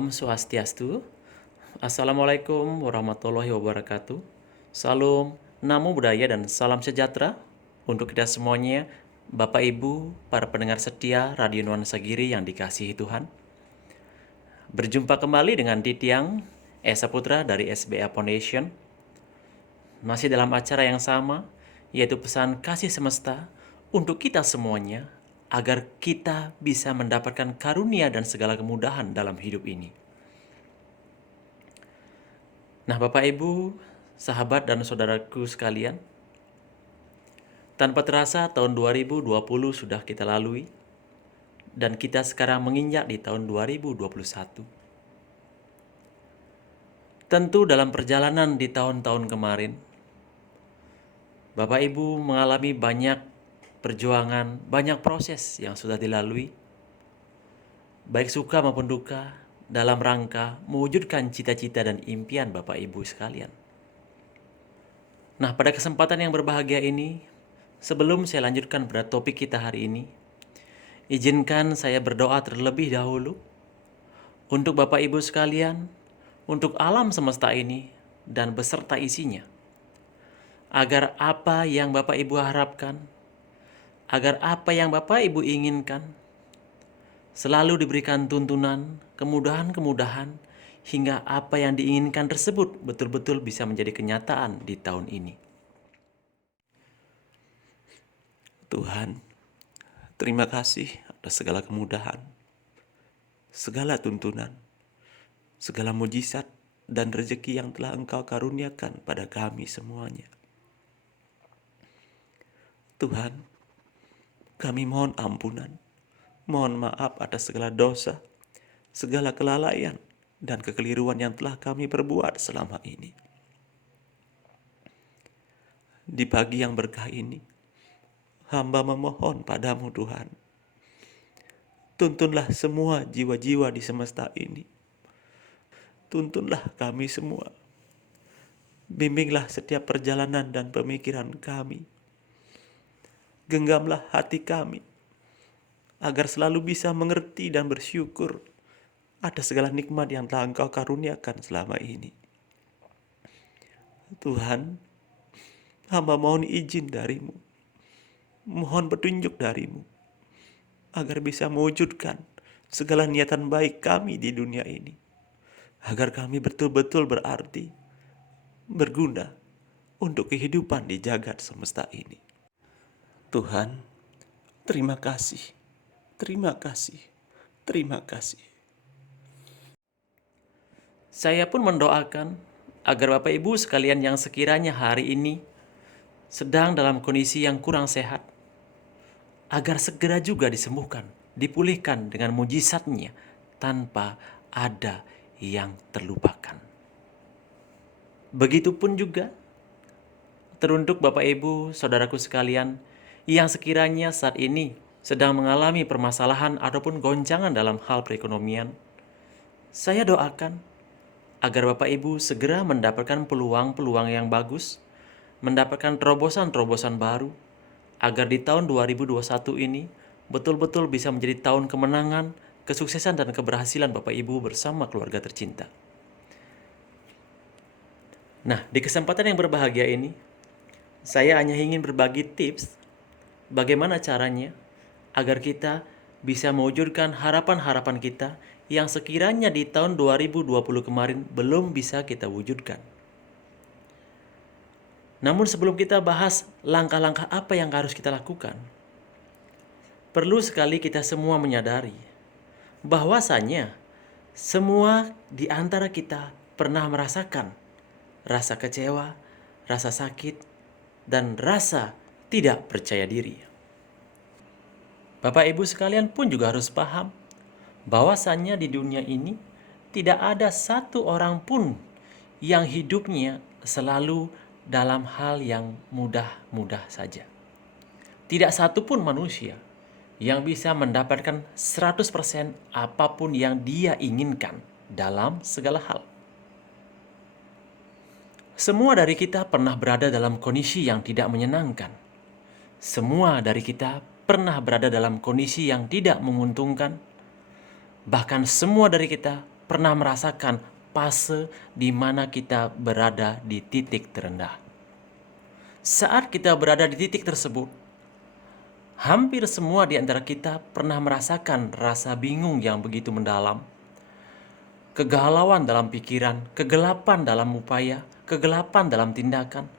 Om Swastiastu. Assalamualaikum warahmatullahi wabarakatuh. Salam, namo buddhaya dan salam sejahtera untuk kita semuanya, Bapak Ibu, para pendengar setia Radio Nuansa Giri yang dikasihi Tuhan. Berjumpa kembali dengan Dityang Esa Putra dari SBA Foundation. Masih dalam acara yang sama, yaitu pesan kasih semesta untuk kita semuanya, agar kita bisa mendapatkan karunia dan segala kemudahan dalam hidup ini. Nah, Bapak Ibu, sahabat dan saudaraku sekalian, tanpa terasa tahun 2020 sudah kita lalui, dan kita sekarang menginjak di tahun 2021. Tentu dalam perjalanan di tahun-tahun kemarin, Bapak Ibu mengalami banyak perjuangan, banyak proses yang sudah dilalui, baik suka maupun duka, dalam rangka mewujudkan cita-cita dan impian Bapak Ibu sekalian. Nah, pada kesempatan yang berbahagia ini, sebelum saya lanjutkan pada topik kita hari ini, izinkan saya berdoa terlebih dahulu untuk Bapak Ibu sekalian, untuk alam semesta ini dan beserta isinya, agar apa yang Bapak Ibu harapkan, agar apa yang Bapak Ibu inginkan selalu diberikan tuntunan, kemudahan-kemudahan, hingga apa yang diinginkan tersebut betul-betul bisa menjadi kenyataan di tahun ini. Tuhan, terima kasih atas segala kemudahan, segala tuntunan, segala mujizat dan rezeki yang telah Engkau karuniakan pada kami semuanya. Tuhan, kami mohon ampunan, mohon maaf atas segala dosa, segala kelalaian, dan kekeliruan yang telah kami perbuat selama ini. Di pagi yang berkah ini, hamba memohon padamu Tuhan, tuntunlah semua jiwa-jiwa di semesta ini. Tuntunlah kami semua. Bimbinglah setiap perjalanan dan pemikiran kami. Genggamlah hati kami, agar selalu bisa mengerti dan bersyukur atas segala nikmat yang telah Engkau karuniakan selama ini. Tuhan, hamba mohon izin darimu, mohon petunjuk darimu, agar bisa mewujudkan segala niatan baik kami di dunia ini, agar kami betul-betul berarti, berguna untuk kehidupan di jagat semesta ini. Tuhan, terima kasih, terima kasih, terima kasih. Saya pun mendoakan agar Bapak Ibu sekalian yang sekiranya hari ini sedang dalam kondisi yang kurang sehat, agar segera juga disembuhkan, dipulihkan dengan mujizatnya tanpa ada yang terlupakan. Begitupun juga teruntuk Bapak Ibu, saudaraku sekalian, yang sekiranya saat ini sedang mengalami permasalahan ataupun goncangan dalam hal perekonomian. Saya doakan agar Bapak Ibu segera mendapatkan peluang-peluang yang bagus, mendapatkan terobosan-terobosan baru, agar di tahun 2021 ini betul-betul bisa menjadi tahun kemenangan, kesuksesan dan keberhasilan Bapak Ibu bersama keluarga tercinta. Nah, di kesempatan yang berbahagia ini, saya hanya ingin berbagi tips bagaimana caranya agar kita bisa mewujudkan harapan-harapan kita yang sekiranya di tahun 2020 kemarin belum bisa kita wujudkan. Namun sebelum kita bahas langkah-langkah apa yang harus kita lakukan, perlu sekali kita semua menyadari bahwasanya semua di antara kita pernah merasakan rasa kecewa, rasa sakit, dan rasa tidak percaya diri. Bapak Ibu sekalian pun juga harus paham bahwasannya di dunia ini tidak ada satu orang pun yang hidupnya selalu dalam hal yang mudah-mudah saja. Tidak satu pun manusia yang bisa mendapatkan 100% apapun yang dia inginkan dalam segala hal. Semua dari kita pernah berada dalam kondisi yang tidak menyenangkan. Semua dari kita pernah berada dalam kondisi yang tidak menguntungkan. Bahkan semua dari kita pernah merasakan fase di mana kita berada di titik terendah. Saat kita berada di titik tersebut, hampir semua di antara kita pernah merasakan rasa bingung yang begitu mendalam, kegalauan dalam pikiran, kegelapan dalam upaya, kegelapan dalam tindakan.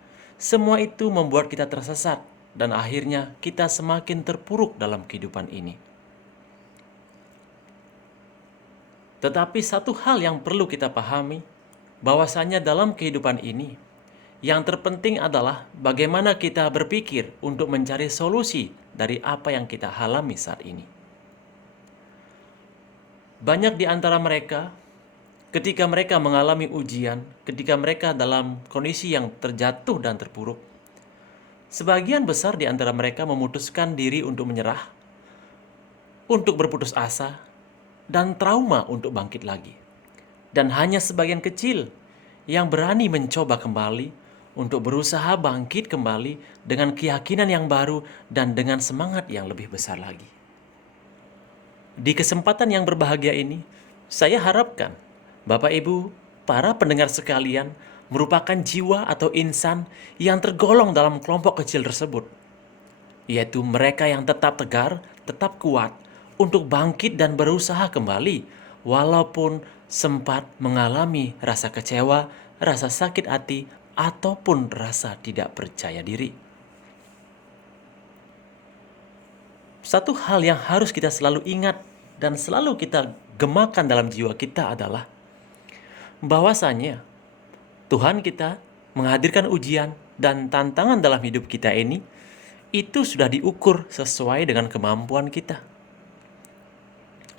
Semua itu membuat kita tersesat dan akhirnya kita semakin terpuruk dalam kehidupan ini. Tetapi satu hal yang perlu kita pahami, bahwasanya dalam kehidupan ini, yang terpenting adalah bagaimana kita berpikir untuk mencari solusi dari apa yang kita alami saat ini. Banyak di antara mereka, ketika mereka mengalami ujian, ketika mereka dalam kondisi yang terjatuh dan terpuruk, sebagian besar di antara mereka memutuskan diri untuk menyerah, untuk berputus asa, dan trauma untuk bangkit lagi. Dan hanya sebagian kecil yang berani mencoba kembali untuk berusaha bangkit kembali dengan keyakinan yang baru dan dengan semangat yang lebih besar lagi. Di kesempatan yang berbahagia ini, saya harapkan Bapak Ibu, para pendengar sekalian, merupakan jiwa atau insan yang tergolong dalam kelompok kecil tersebut, yaitu mereka yang tetap tegar, tetap kuat untuk bangkit dan berusaha kembali, walaupun sempat mengalami rasa kecewa, rasa sakit hati, ataupun rasa tidak percaya diri. Satu hal yang harus kita selalu ingat dan selalu kita gemakan dalam jiwa kita adalah bahwasanya Tuhan kita menghadirkan ujian dan tantangan dalam hidup kita ini itu sudah diukur sesuai dengan kemampuan kita.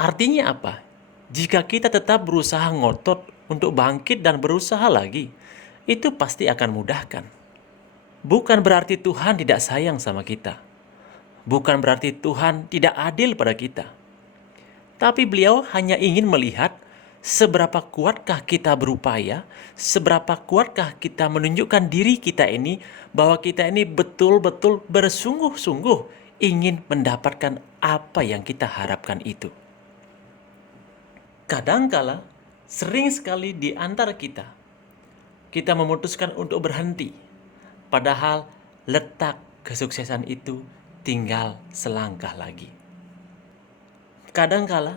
Artinya apa? Jika kita tetap berusaha ngotot untuk bangkit dan berusaha lagi, itu pasti akan mudahkan. Bukan berarti Tuhan tidak sayang sama kita. Bukan berarti Tuhan tidak adil pada kita. Tapi beliau hanya ingin melihat seberapa kuatkah kita berupaya, seberapa kuatkah kita menunjukkan diri kita ini, bahwa kita ini betul-betul bersungguh-sungguh ingin mendapatkan apa yang kita harapkan itu. Kadangkala, sering sekali di antara kita memutuskan untuk berhenti, padahal letak kesuksesan itu tinggal selangkah lagi. Kadangkala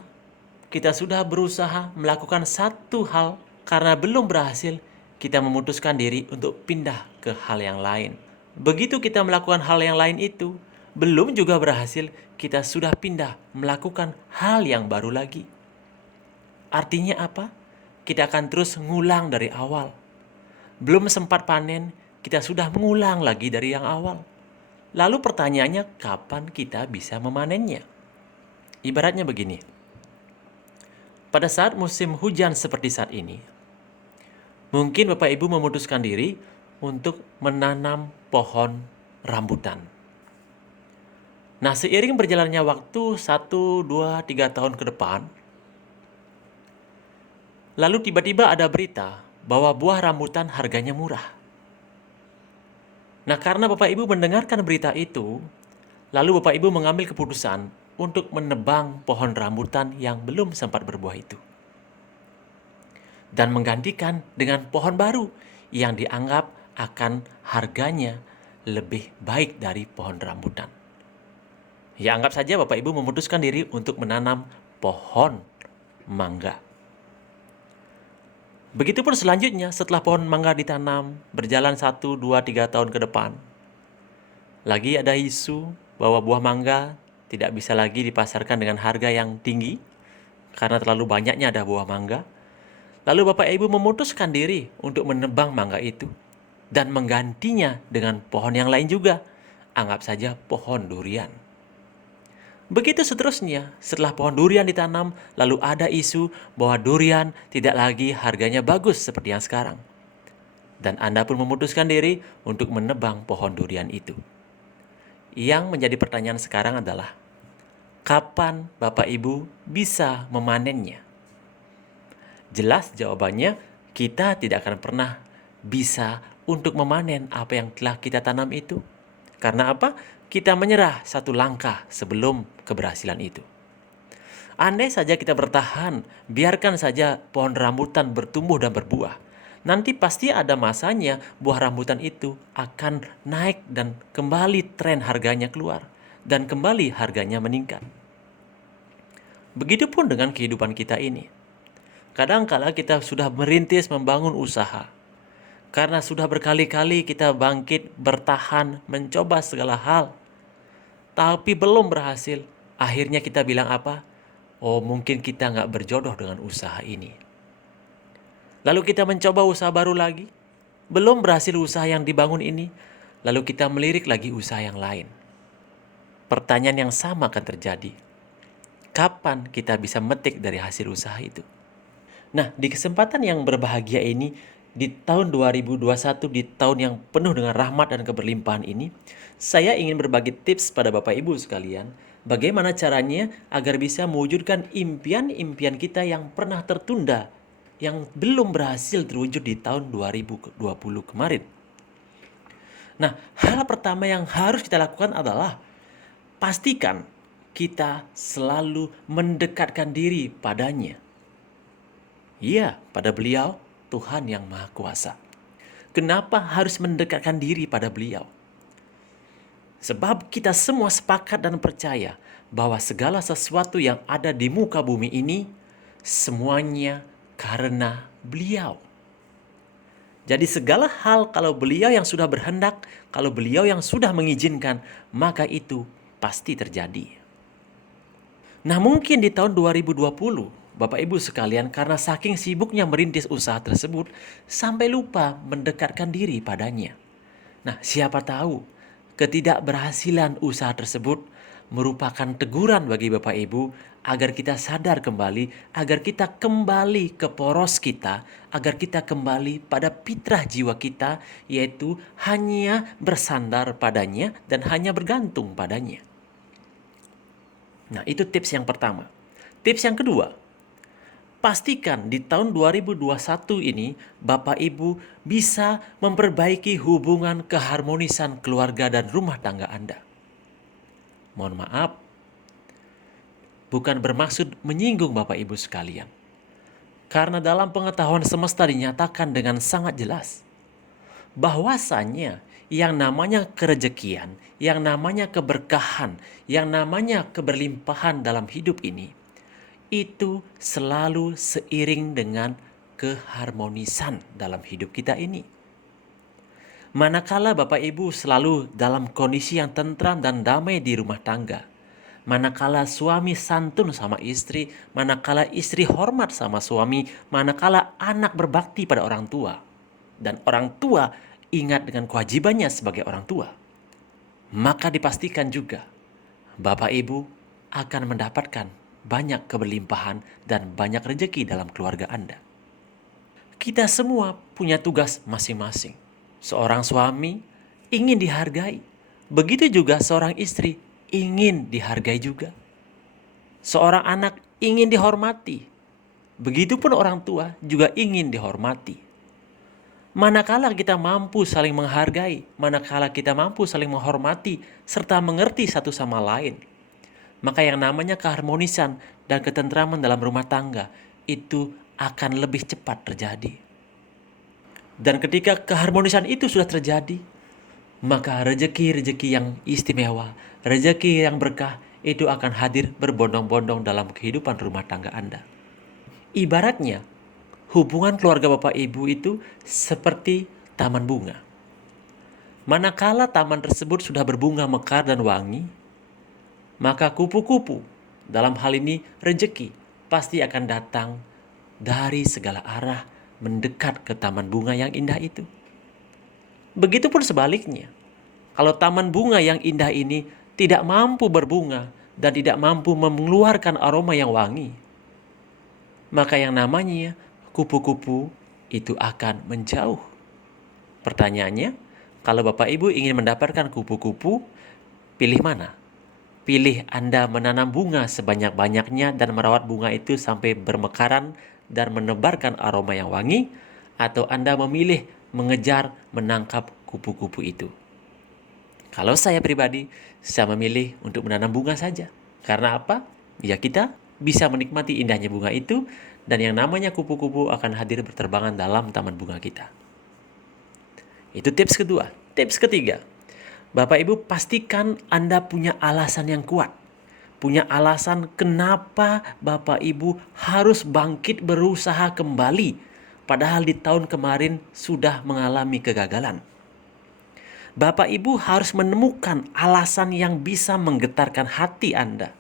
kita sudah berusaha melakukan satu hal, karena belum berhasil, kita memutuskan diri untuk pindah ke hal yang lain. Begitu kita melakukan hal yang lain itu, belum juga berhasil, kita sudah pindah melakukan hal yang baru lagi. Artinya apa? Kita akan terus ngulang dari awal. Belum sempat panen, kita sudah mengulang lagi dari yang awal. Lalu pertanyaannya, kapan kita bisa memanennya? Ibaratnya begini. Pada saat musim hujan seperti saat ini, mungkin Bapak Ibu memutuskan diri untuk menanam pohon rambutan. Nah, seiring berjalannya waktu 1, 2, 3 tahun ke depan, lalu tiba-tiba ada berita bahwa buah rambutan harganya murah. Nah, karena Bapak Ibu mendengarkan berita itu, lalu Bapak Ibu mengambil keputusan untuk menebang pohon rambutan yang belum sempat berbuah itu, dan menggantikan dengan pohon baru yang dianggap akan harganya lebih baik dari pohon rambutan. Ya, anggap saja Bapak Ibu memutuskan diri untuk menanam pohon mangga. Begitupun selanjutnya, setelah pohon mangga ditanam, berjalan 1, 2, 3 tahun ke depan, lagi ada isu bahwa buah mangga tidak bisa lagi dipasarkan dengan harga yang tinggi karena terlalu banyaknya ada buah mangga. Lalu Bapak Ibu memutuskan diri untuk menebang mangga itu dan menggantinya dengan pohon yang lain juga. Anggap saja pohon durian. Begitu seterusnya, setelah pohon durian ditanam, lalu ada isu bahwa durian tidak lagi harganya bagus seperti yang sekarang. Dan Anda pun memutuskan diri untuk menebang pohon durian itu. Yang menjadi pertanyaan sekarang adalah, kapan Bapak Ibu bisa memanennya? Jelas jawabannya, kita tidak akan pernah bisa untuk memanen apa yang telah kita tanam itu. Karena apa? Kita menyerah satu langkah sebelum keberhasilan itu. Andai saja kita bertahan, biarkan saja pohon rambutan bertumbuh dan berbuah. Nanti pasti ada masanya buah rambutan itu akan naik dan kembali tren harganya keluar. Dan kembali harganya meningkat. Begitupun dengan kehidupan kita ini. Kadang-kala kita sudah merintis membangun usaha. Karena sudah berkali-kali kita bangkit, bertahan, mencoba segala hal. Tapi belum berhasil. Akhirnya kita bilang apa? Oh, mungkin kita nggak berjodoh dengan usaha ini. Lalu kita mencoba usaha baru lagi. Belum berhasil usaha yang dibangun ini. Lalu kita melirik lagi usaha yang lain. Pertanyaan yang sama akan terjadi. Kapan kita bisa metik dari hasil usaha itu? Nah, di kesempatan yang berbahagia ini, di tahun 2021, di tahun yang penuh dengan rahmat dan keberlimpahan ini, saya ingin berbagi tips pada Bapak Ibu sekalian, bagaimana caranya agar bisa mewujudkan impian-impian kita yang pernah tertunda, yang belum berhasil terwujud di tahun 2020 kemarin. Nah, hal pertama yang harus kita lakukan adalah pastikan kita selalu mendekatkan diri padanya. Iya, pada Beliau, Tuhan yang Maha Kuasa. Kenapa harus mendekatkan diri pada Beliau? Sebab kita semua sepakat dan percaya bahwa segala sesuatu yang ada di muka bumi ini semuanya karena Beliau. Jadi segala hal kalau Beliau yang sudah berhendak, kalau Beliau yang sudah mengizinkan, maka itu pasti terjadi. Nah, mungkin di tahun 2020, Bapak Ibu sekalian, karena saking sibuknya merintis usaha tersebut, sampai lupa mendekatkan diri padanya. Nah, siapa tahu ketidakberhasilan usaha tersebut merupakan teguran bagi Bapak Ibu agar kita sadar kembali, agar kita kembali ke poros kita, agar kita kembali pada fitrah jiwa kita, yaitu hanya bersandar padanya dan hanya bergantung padanya. Nah, itu tips yang pertama. Tips yang kedua, pastikan di tahun 2021 ini Bapak Ibu bisa memperbaiki hubungan keharmonisan keluarga dan rumah tangga Anda. Mohon maaf, bukan bermaksud menyinggung Bapak Ibu sekalian. Karena dalam pengetahuan semesta dinyatakan dengan sangat jelas bahwasannya yang namanya kerejekian, yang namanya keberkahan, yang namanya keberlimpahan dalam hidup ini, itu selalu seiring dengan keharmonisan dalam hidup kita ini. Manakala Bapak Ibu selalu dalam kondisi yang tentram dan damai di rumah tangga, manakala suami santun sama istri, manakala istri hormat sama suami, manakala anak berbakti pada orang tua, dan orang tua ingat dengan kewajibannya sebagai orang tua, maka dipastikan juga Bapak Ibu akan mendapatkan banyak keberlimpahan dan banyak rezeki dalam keluarga Anda. Kita semua punya tugas masing-masing. Seorang suami ingin dihargai, begitu juga seorang istri ingin dihargai juga. Seorang anak ingin dihormati, begitupun orang tua juga ingin dihormati. Manakala kita mampu saling menghargai, manakala kita mampu saling menghormati, serta mengerti satu sama lain, maka yang namanya keharmonisan dan ketentraman dalam rumah tangga itu akan lebih cepat terjadi. Dan ketika keharmonisan itu sudah terjadi, maka rezeki-rezeki yang istimewa, rezeki yang berkah itu akan hadir berbondong-bondong dalam kehidupan rumah tangga Anda. Ibaratnya, hubungan keluarga Bapak Ibu itu seperti taman bunga. Manakala taman tersebut sudah berbunga mekar dan wangi, maka kupu-kupu, dalam hal ini rezeki, pasti akan datang dari segala arah mendekat ke taman bunga yang indah itu. Begitupun sebaliknya, kalau taman bunga yang indah ini tidak mampu berbunga dan tidak mampu mengeluarkan aroma yang wangi, maka yang namanya kupu-kupu itu akan menjauh. Pertanyaannya, kalau Bapak Ibu ingin mendapatkan kupu-kupu, pilih mana? Pilih Anda menanam bunga sebanyak-banyaknya dan merawat bunga itu sampai bermekaran dan menebarkan aroma yang wangi, atau Anda memilih mengejar menangkap kupu-kupu itu. Kalau saya pribadi, saya memilih untuk menanam bunga saja. Karena apa? Ya, kita bisa menikmati indahnya bunga itu, dan yang namanya kupu-kupu akan hadir berterbangan dalam taman bunga kita. Itu tips kedua. Tips ketiga, Bapak Ibu pastikan Anda punya alasan yang kuat. Punya alasan kenapa Bapak Ibu harus bangkit berusaha kembali, padahal di tahun kemarin sudah mengalami kegagalan. Bapak Ibu harus menemukan alasan yang bisa menggetarkan hati Anda.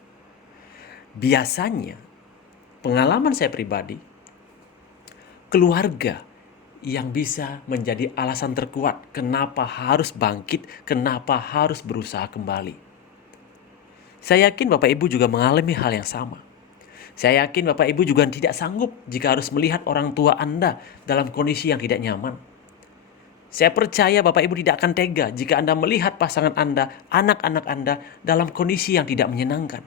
Biasanya, pengalaman saya pribadi, keluarga yang bisa menjadi alasan terkuat kenapa harus bangkit, kenapa harus berusaha kembali. Saya yakin Bapak Ibu juga mengalami hal yang sama. Saya yakin Bapak Ibu juga tidak sanggup jika harus melihat orang tua Anda dalam kondisi yang tidak nyaman. Saya percaya Bapak Ibu tidak akan tega jika Anda melihat pasangan Anda, anak-anak Anda dalam kondisi yang tidak menyenangkan.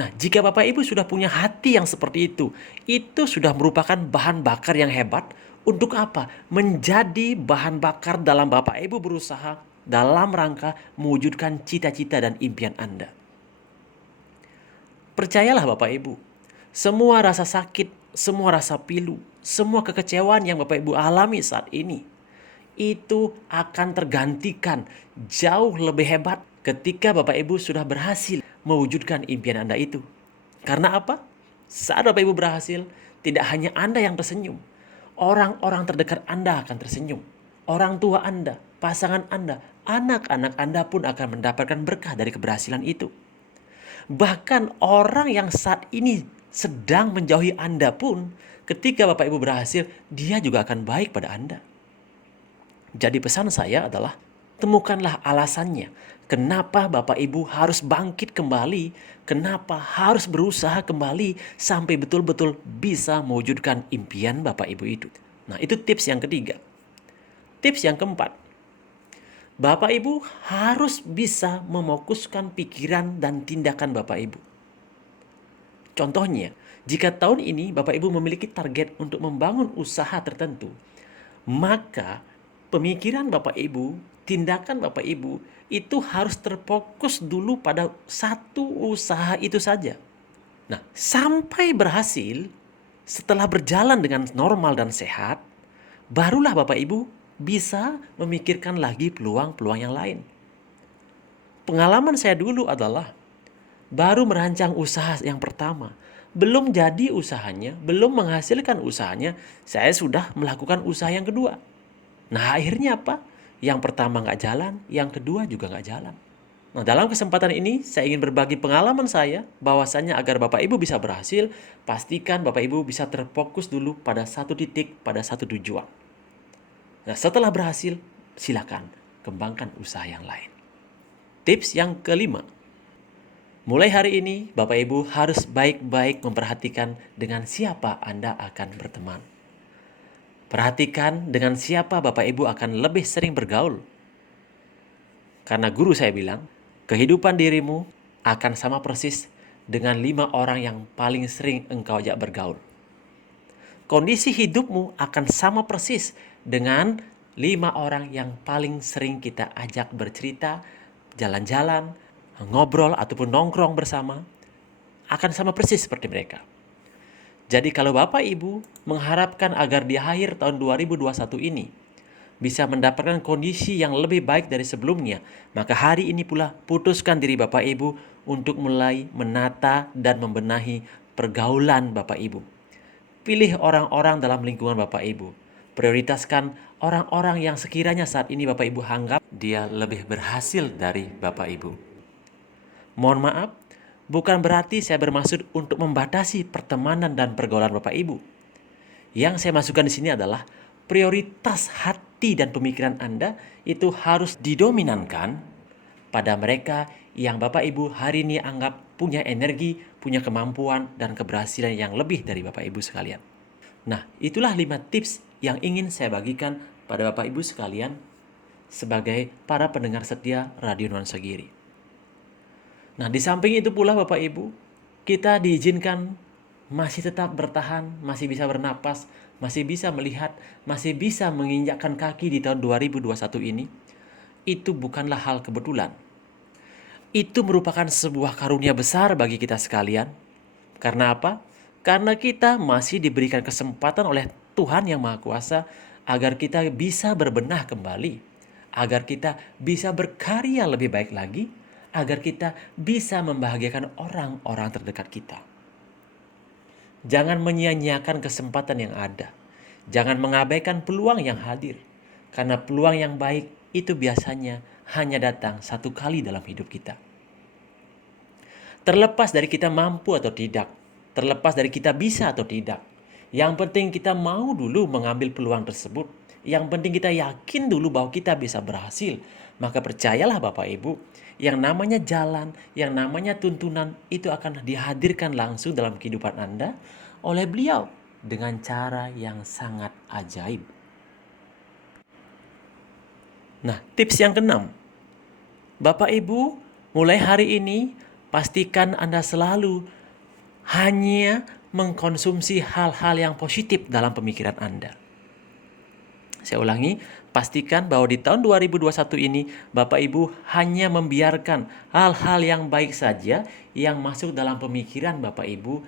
Nah, jika Bapak Ibu sudah punya hati yang seperti itu sudah merupakan bahan bakar yang hebat untuk apa? Menjadi bahan bakar dalam Bapak Ibu berusaha dalam rangka mewujudkan cita-cita dan impian Anda. Percayalah Bapak Ibu, semua rasa sakit, semua rasa pilu, semua kekecewaan yang Bapak Ibu alami saat ini, itu akan tergantikan jauh lebih hebat ketika Bapak Ibu sudah berhasil mewujudkan impian Anda itu. Karena apa? Saat Bapak Ibu berhasil, tidak hanya Anda yang tersenyum, orang-orang terdekat Anda akan tersenyum. Orang tua Anda, pasangan Anda, anak-anak Anda pun akan mendapatkan berkah dari keberhasilan itu. Bahkan orang yang saat ini sedang menjauhi Anda pun, ketika Bapak Ibu berhasil, dia juga akan baik pada Anda. Jadi pesan saya adalah, temukanlah alasannya. Kenapa Bapak Ibu harus bangkit kembali? Kenapa harus berusaha kembali sampai betul-betul bisa mewujudkan impian Bapak Ibu itu? Nah, itu tips yang ketiga. Tips yang keempat, Bapak Ibu harus bisa mefokuskan pikiran dan tindakan Bapak Ibu. Contohnya, jika tahun ini Bapak Ibu memiliki target untuk membangun usaha tertentu, maka pemikiran Bapak Ibu, tindakan Bapak Ibu itu harus terfokus dulu pada satu usaha itu saja. Nah, sampai berhasil, setelah berjalan dengan normal dan sehat, barulah Bapak Ibu bisa memikirkan lagi peluang-peluang yang lain. Pengalaman saya dulu adalah baru merancang usaha yang pertama, belum jadi usahanya, belum menghasilkan usahanya, saya sudah melakukan usaha yang kedua. Nah, akhirnya apa? Yang pertama nggak jalan, yang kedua juga nggak jalan. Nah, dalam kesempatan ini saya ingin berbagi pengalaman saya, bahwasannya agar Bapak Ibu bisa berhasil, pastikan Bapak Ibu bisa terfokus dulu pada satu titik, pada satu tujuan. Nah, setelah berhasil, silakan kembangkan usaha yang lain. Tips yang kelima, mulai hari ini Bapak Ibu harus baik-baik memperhatikan dengan siapa Anda akan berteman. Perhatikan dengan siapa Bapak Ibu akan lebih sering bergaul. Karena guru saya bilang, kehidupan dirimu akan sama persis dengan 5 orang yang paling sering engkau ajak bergaul. Kondisi hidupmu akan sama persis dengan 5 orang yang paling sering kita ajak bercerita, jalan-jalan, ngobrol ataupun nongkrong bersama, akan sama persis seperti mereka. Jadi kalau Bapak Ibu mengharapkan agar di akhir tahun 2021 ini bisa mendapatkan kondisi yang lebih baik dari sebelumnya, maka hari ini pula putuskan diri Bapak Ibu untuk mulai menata dan membenahi pergaulan Bapak Ibu. Pilih orang-orang dalam lingkungan Bapak Ibu. Prioritaskan orang-orang yang sekiranya saat ini Bapak Ibu anggap dia lebih berhasil dari Bapak Ibu. Mohon maaf, bukan berarti saya bermaksud untuk membatasi pertemanan dan pergaulan Bapak Ibu. Yang saya masukkan di sini adalah prioritas hati dan pemikiran Anda itu harus didominankan pada mereka yang Bapak Ibu hari ini anggap punya energi, punya kemampuan dan keberhasilan yang lebih dari Bapak Ibu sekalian. Nah, itulah 5 tips yang ingin saya bagikan pada Bapak Ibu sekalian sebagai para pendengar setia Radio Nuansa Giri. Nah, di samping itu pula Bapak Ibu, kita diizinkan masih tetap bertahan, masih bisa bernapas, masih bisa melihat, masih bisa menginjakkan kaki di tahun 2021 ini. Itu bukanlah hal kebetulan. Itu merupakan sebuah karunia besar bagi kita sekalian. Karena apa? Karena kita masih diberikan kesempatan oleh Tuhan Yang Maha Kuasa agar kita bisa berbenah kembali, agar kita bisa berkarya lebih baik lagi, agar kita bisa membahagiakan orang-orang terdekat kita. Jangan menyia-nyiakan kesempatan yang ada. Jangan mengabaikan peluang yang hadir. Karena peluang yang baik itu biasanya hanya datang satu kali dalam hidup kita. Terlepas dari kita mampu atau tidak, terlepas dari kita bisa atau tidak, yang penting kita mau dulu mengambil peluang tersebut. Yang penting kita yakin dulu bahwa kita bisa berhasil. Maka percayalah Bapak Ibu, yang namanya jalan, yang namanya tuntunan itu akan dihadirkan langsung dalam kehidupan Anda oleh Beliau dengan cara yang sangat ajaib. Nah, tips yang keenam, Bapak Ibu, mulai hari ini pastikan Anda selalu hanya mengkonsumsi hal-hal yang positif dalam pemikiran Anda. Saya ulangi, pastikan bahwa di tahun 2021 ini Bapak Ibu hanya membiarkan hal-hal yang baik saja yang masuk dalam pemikiran Bapak Ibu,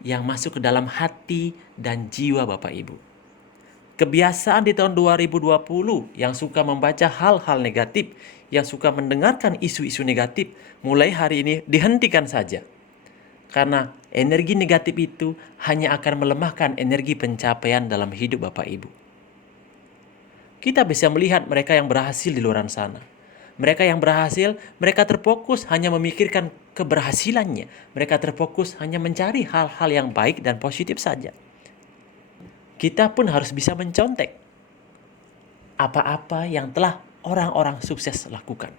yang masuk ke dalam hati dan jiwa Bapak Ibu. Kebiasaan di tahun 2020 yang suka membaca hal-hal negatif, yang suka mendengarkan isu-isu negatif, mulai hari ini dihentikan saja. Karena energi negatif itu hanya akan melemahkan energi pencapaian dalam hidup Bapak Ibu. Kita bisa melihat mereka yang berhasil di luar sana. Mereka yang berhasil, mereka terfokus hanya memikirkan keberhasilannya. Mereka terfokus hanya mencari hal-hal yang baik dan positif saja. Kita pun harus bisa mencontek apa-apa yang telah orang-orang sukses lakukan.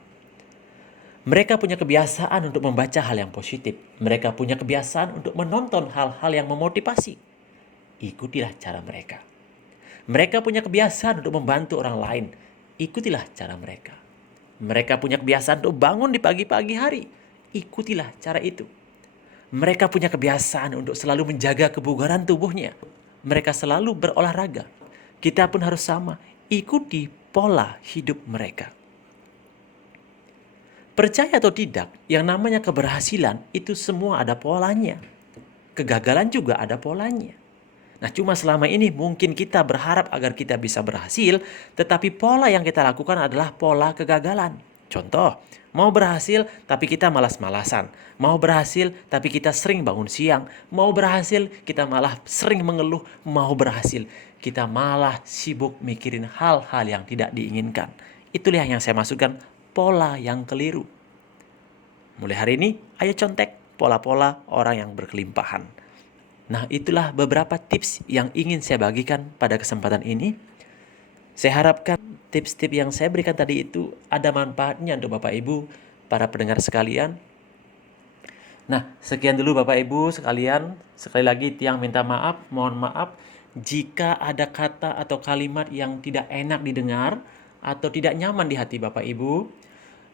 Mereka punya kebiasaan untuk membaca hal yang positif. Mereka punya kebiasaan untuk menonton hal-hal yang memotivasi. Ikutilah cara mereka. Mereka punya kebiasaan untuk membantu orang lain. Ikutilah cara mereka. Mereka punya kebiasaan untuk bangun di pagi-pagi hari. Ikutilah cara itu. Mereka punya kebiasaan untuk selalu menjaga kebugaran tubuhnya. Mereka selalu berolahraga. Kita pun harus sama. Ikuti pola hidup mereka. Percaya atau tidak, yang namanya keberhasilan itu semua ada polanya. Kegagalan juga ada polanya. Nah, cuma selama ini mungkin kita berharap agar kita bisa berhasil, tetapi pola yang kita lakukan adalah pola kegagalan. Contoh, mau berhasil tapi kita malas-malasan. Mau berhasil tapi kita sering bangun siang. Mau berhasil kita malah sering mengeluh. Mau berhasil kita malah sibuk mikirin hal-hal yang tidak diinginkan. Itulah yang saya masukkan pola yang keliru. Mulai hari ini, ayo contek pola-pola orang yang berkelimpahan. Nah, itulah beberapa tips yang ingin saya bagikan pada kesempatan ini. Saya harapkan tips-tips yang saya berikan tadi itu ada manfaatnya untuk Bapak Ibu, para pendengar sekalian. Nah, sekian dulu Bapak Ibu sekalian. Sekali lagi Tiang minta maaf, mohon maaf jika ada kata atau kalimat yang tidak enak didengar atau tidak nyaman di hati Bapak Ibu.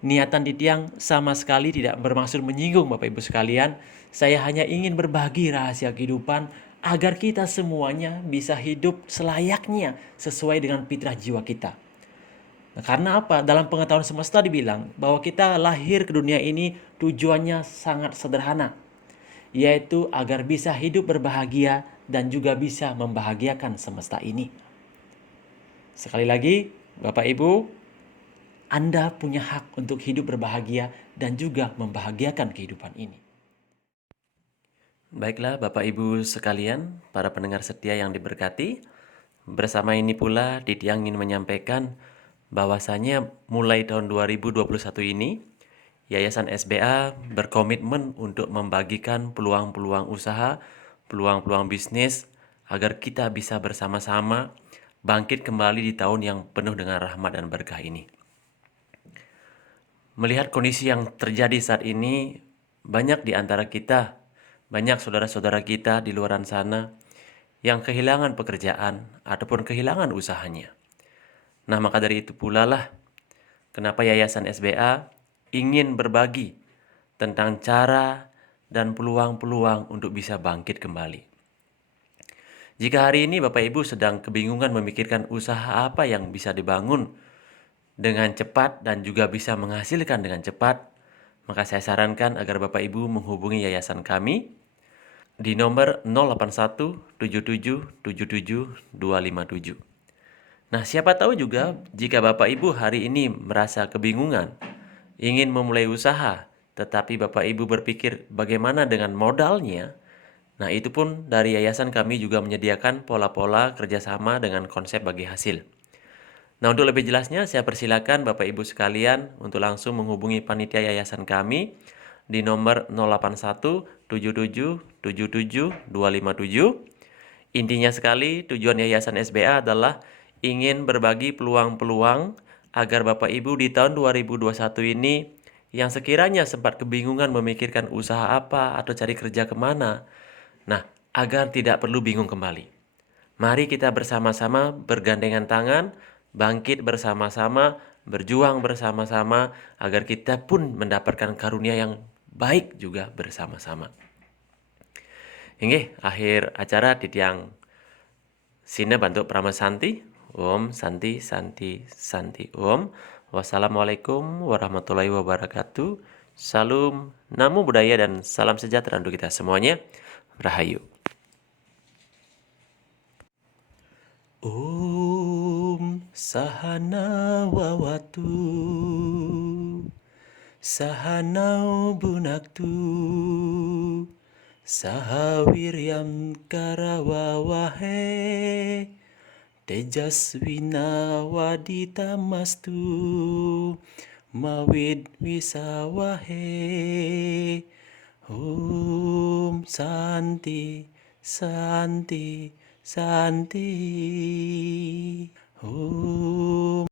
Niatan di Tiang sama sekali tidak bermaksud menyinggung Bapak Ibu sekalian. Saya hanya ingin berbagi rahasia kehidupan agar kita semuanya bisa hidup selayaknya sesuai dengan fitrah jiwa kita. Nah, karena apa? Dalam pengetahuan semesta dibilang bahwa kita lahir ke dunia ini tujuannya sangat sederhana, yaitu agar bisa hidup berbahagia dan juga bisa membahagiakan semesta ini. Sekali lagi, Bapak Ibu, Anda punya hak untuk hidup berbahagia dan juga membahagiakan kehidupan ini. Baiklah Bapak Ibu sekalian, para pendengar setia yang diberkati, bersama ini pula Tiang ingin menyampaikan bahwasanya mulai tahun 2021 ini, Yayasan SBA berkomitmen untuk membagikan peluang-peluang usaha, peluang-peluang bisnis, agar kita bisa bersama-sama bangkit kembali di tahun yang penuh dengan rahmat dan berkah ini. Melihat kondisi yang terjadi saat ini, banyak di antara kita, banyak saudara-saudara kita di luar sana yang kehilangan pekerjaan ataupun kehilangan usahanya. Nah, maka dari itu pula lah kenapa Yayasan SBA ingin berbagi tentang cara dan peluang-peluang untuk bisa bangkit kembali. Jika hari ini Bapak Ibu sedang kebingungan memikirkan usaha apa yang bisa dibangun dengan cepat dan juga bisa menghasilkan dengan cepat, maka saya sarankan agar Bapak Ibu menghubungi yayasan kami di nomor 08177777 Nah, siapa tahu juga jika Bapak Ibu hari ini merasa kebingungan, ingin memulai usaha, tetapi Bapak Ibu berpikir bagaimana dengan modalnya. Nah, itu pun dari yayasan kami juga menyediakan pola-pola kerjasama dengan konsep bagi hasil. Nah, untuk lebih jelasnya, saya persilakan Bapak Ibu sekalian untuk langsung menghubungi panitia yayasan kami di nomor 08177777 Intinya sekali, tujuan Yayasan SBA adalah ingin berbagi peluang-peluang agar Bapak Ibu di tahun 2021 ini yang sekiranya sempat kebingungan memikirkan usaha apa atau cari kerja kemana. Nah, agar tidak perlu bingung kembali. Mari kita bersama-sama bergandengan tangan, bangkit bersama-sama, berjuang bersama-sama agar kita pun mendapatkan karunia yang baik juga bersama-sama. Hingga akhir acara titiang Sina bantu Pramasanti. Om Santi Santi Santi Om. Wassalamualaikum warahmatullahi wabarakatuh. Salam, namo budaya dan salam sejahtera untuk kita semuanya. Rahayu. Om Sahana Wawatu Sahanau Bunaktu Sahawiryam Karawawahe Tejaswina Waditamastu Mawid Wisawahe Om Santi Santi Santi Om